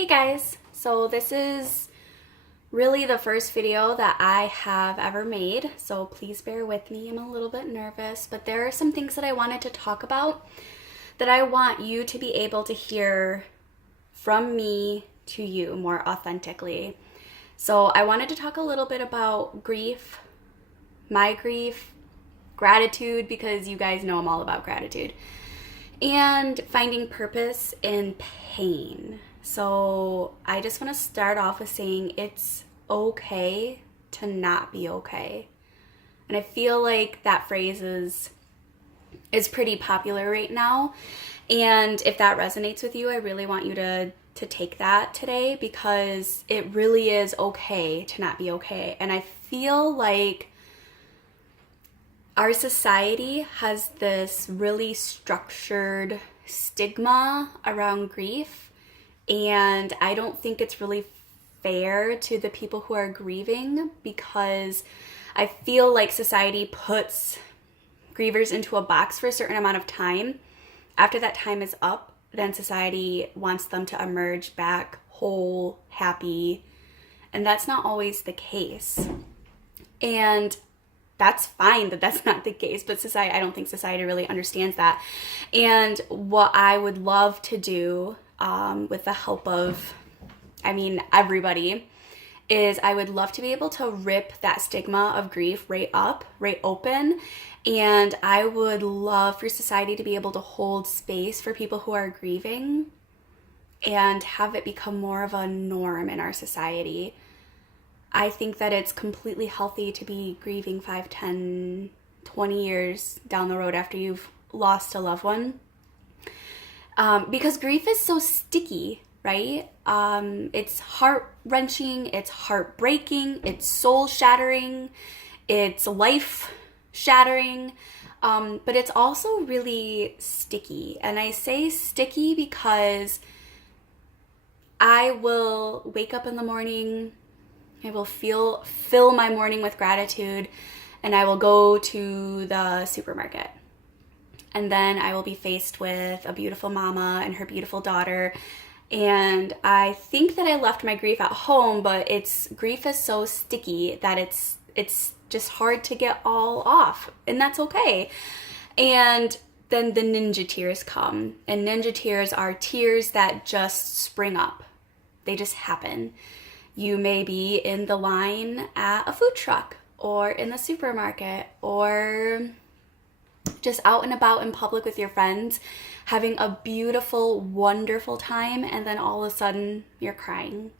Hey guys, so this is really the first video that I have ever made, so please bear with me. I'm a little bit nervous, but there are some things that I wanted to talk about that I want you to be able to hear from me to you more authentically. So I wanted to talk a little bit about grief, my grief, gratitude, because you guys know I'm all about gratitude, and finding purpose in pain. So I just want to start off with saying it's okay to not be okay. And I feel like that phrase is pretty popular right now. And if that resonates with you, I really want you to take that today, because it really is okay to not be okay. And I feel like our society has this really structured stigma around grief, and I don't think it's really fair to the people who are grieving, because I feel like society puts grievers into a box for a certain amount of time. After that time is up, then society wants them to emerge back whole, happy, and that's not always the case. And that's fine that that's not the case, but society, I don't think society really understands that. And what I would love to do, with the help of, everybody, is I would love to be able to rip that stigma of grief right up, right open. And I would love for society to be able to hold space for people who are grieving and have it become more of a norm in our society. I think that it's completely healthy to be grieving 5, 10, 20 years down the road after you've lost a loved one. Because grief is so sticky, right? It's heart-wrenching, it's heartbreaking, it's soul-shattering, it's life-shattering, but it's also really sticky. And I say sticky because I will wake up in the morning, I will fill my morning with gratitude, and I will go to the supermarket. And then I will be faced with a beautiful mama and her beautiful daughter. And I think that I left my grief at home, but grief is so sticky that it's just hard to get all off, and that's okay. And then the ninja tears come, and ninja tears are tears that just spring up. They just happen. You may be in the line at a food truck or in the supermarket or just out and about in public with your friends, having a beautiful, wonderful time, and then all of a sudden you're crying.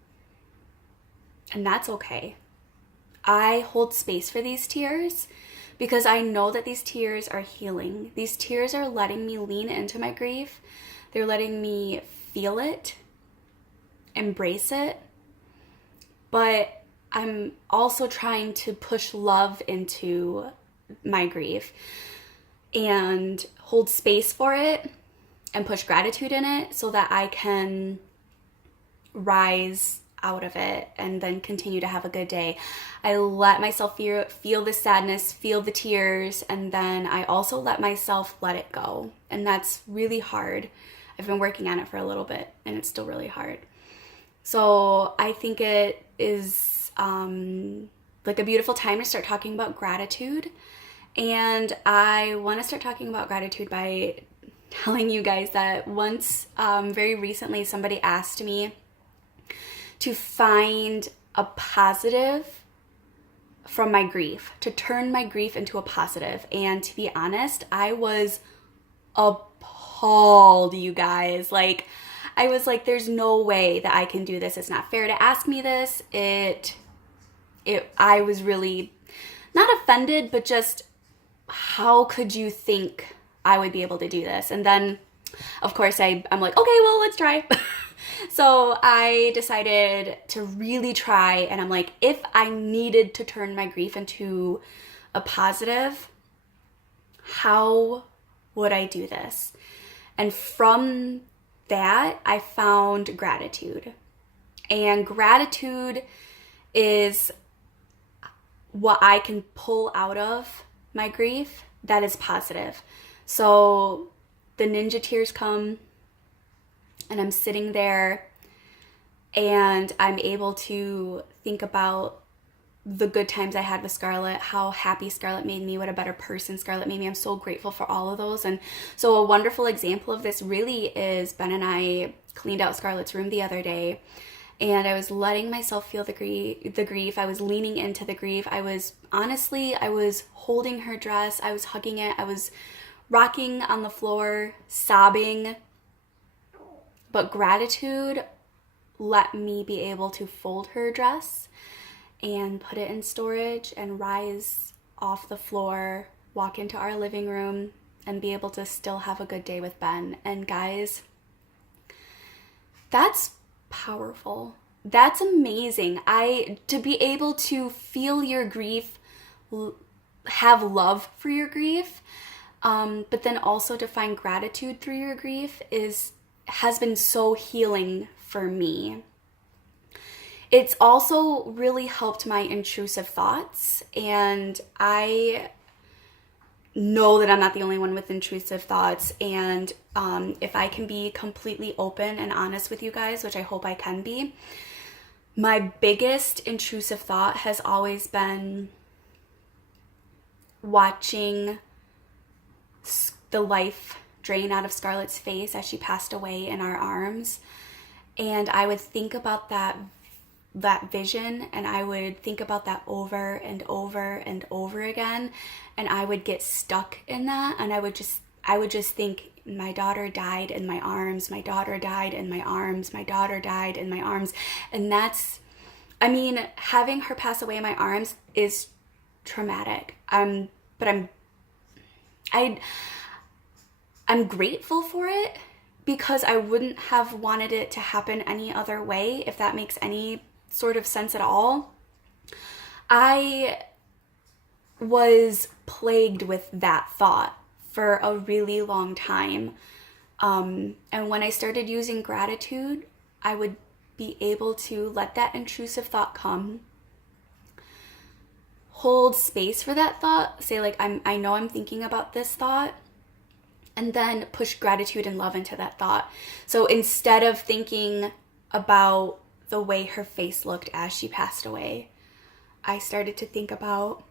And that's okay. I hold space for these tears because I know that these tears are healing. These tears are letting me lean into my grief. They're letting me feel it, embrace it. But I'm also trying to push love into my grief and hold space for it and push gratitude in it so that I can rise out of it and then continue to have a good day. I let myself feel the sadness, feel the tears, and then I also let myself let it go. And that's really hard. I've been working on it for a little bit, and it's still really hard. So I think it is like a beautiful time to start talking about gratitude. And I want to start talking about gratitude by telling you guys that once, very recently, somebody asked me to find a positive from my grief, to turn my grief into a positive. And to be honest, I was appalled, you guys. I was like, there's no way that I can do this. It's not fair to ask me this. I was really not offended, but just, how could you think I would be able to do this? And then, of course, I'm like, okay, well, let's try. So I decided to really try, and I'm like, if I needed to turn my grief into a positive, how would I do this? And from that, I found gratitude. And gratitude is what I can pull out of my grief that is positive. So the ninja tears come, and I'm sitting there and I'm able to think about the good times I had with Scarlett, how happy Scarlett made me, what a better person Scarlett made me. I'm so grateful for all of those. And so a wonderful example of this really is Ben and I cleaned out Scarlett's room the other day, and I was letting myself feel the grief. I was leaning into the grief. I was holding her dress. I was hugging it. I was rocking on the floor, sobbing. But gratitude let me be able to fold her dress and put it in storage and rise off the floor, walk into our living room, and be able to still have a good day with Ben. And guys, that's powerful. That's amazing. To be able to feel your grief, have love for your grief, but then also to find gratitude through your grief has been so healing for me. It's also really helped my intrusive thoughts, and I know that I'm not the only one with intrusive thoughts. And if I can be completely open and honest with you guys, which I hope I can be, my biggest intrusive thought has always been watching the life drain out of Scarlett's face as she passed away in our arms. And I would think about that vision, and I would think about that over and over and over again, and I would get stuck in that, and I would just think, my daughter died in my arms, my daughter died in my arms, my daughter died in my arms. And having her pass away in my arms is traumatic. But I'm grateful for it, because I wouldn't have wanted it to happen any other way, if that makes any sort of sense at all. I was plagued with that thought for a really long time. And when I started using gratitude, I would be able to let that intrusive thought come, hold space for that thought, say like, I know I'm thinking about this thought, and then push gratitude and love into that thought. So instead of thinking about the way her face looked as she passed away, I started to think about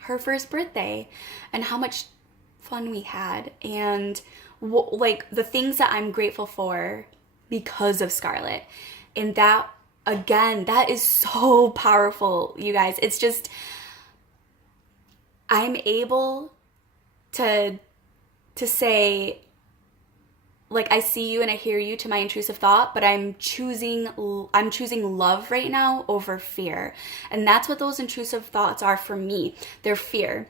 her first birthday and how much fun we had, and like the things that I'm grateful for because of Scarlett. And that, again, that is so powerful, you guys. It's just, I'm able to say, like, I see you and I hear you to my intrusive thought, but I'm choosing love right now over fear. And that's what those intrusive thoughts are for me. They're fear.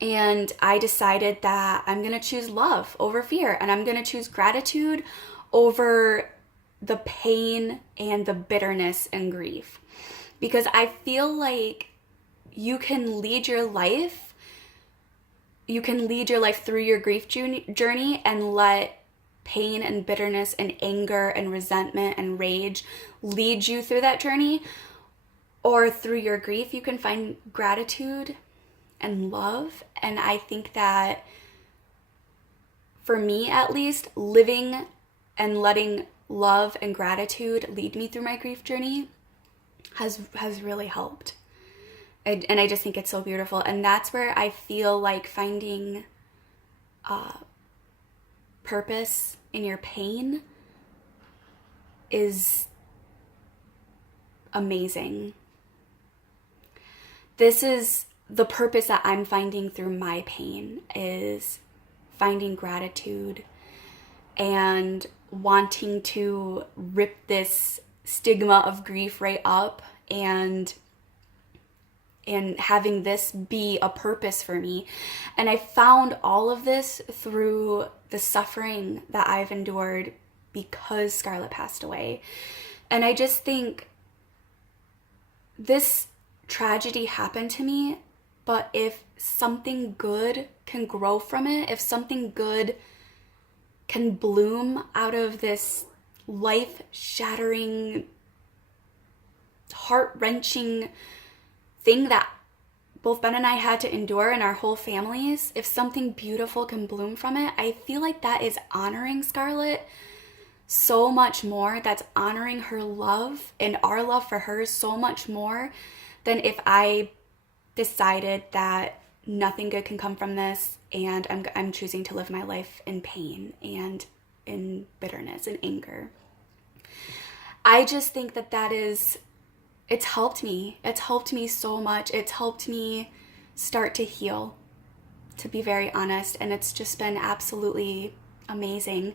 And I decided that I'm going to choose love over fear, and I'm going to choose gratitude over the pain and the bitterness and grief. Because I feel like you can lead your life through your grief journey and let pain and bitterness and anger and resentment and rage lead you through that journey. Or through your grief, you can find gratitude and love. And I think that, for me at least, living and letting love and gratitude lead me through my grief journey has really helped. And I just think it's so beautiful. And that's where I feel like finding purpose in your pain is amazing. This is the purpose that I'm finding through my pain, is finding gratitude and wanting to rip this stigma of grief right up, and having this be a purpose for me. And I found all of this through the suffering that I've endured because Scarlett passed away. And I just think this tragedy happened to me, but if something good can grow from it, if something good can bloom out of this life-shattering, heart-wrenching thing that both Ben and I had to endure, and our whole families, if something beautiful can bloom from it, I feel like that is honoring Scarlett so much more, that's honoring her love and our love for her so much more than if I decided that nothing good can come from this and I'm choosing to live my life in pain and in bitterness and anger. I just think that it's helped me. It's helped me so much. It's helped me start to heal, to be very honest, and it's just been absolutely amazing.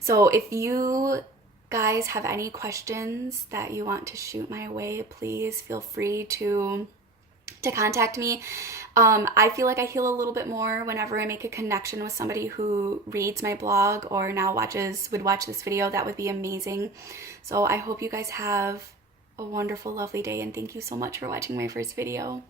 So if you guys have any questions that you want to shoot my way, please feel free to contact me. I feel like I heal a little bit more whenever I make a connection with somebody who reads my blog or now would watch this video. That would be amazing. So I hope you guys have a wonderful, lovely day, and thank you so much for watching my first video.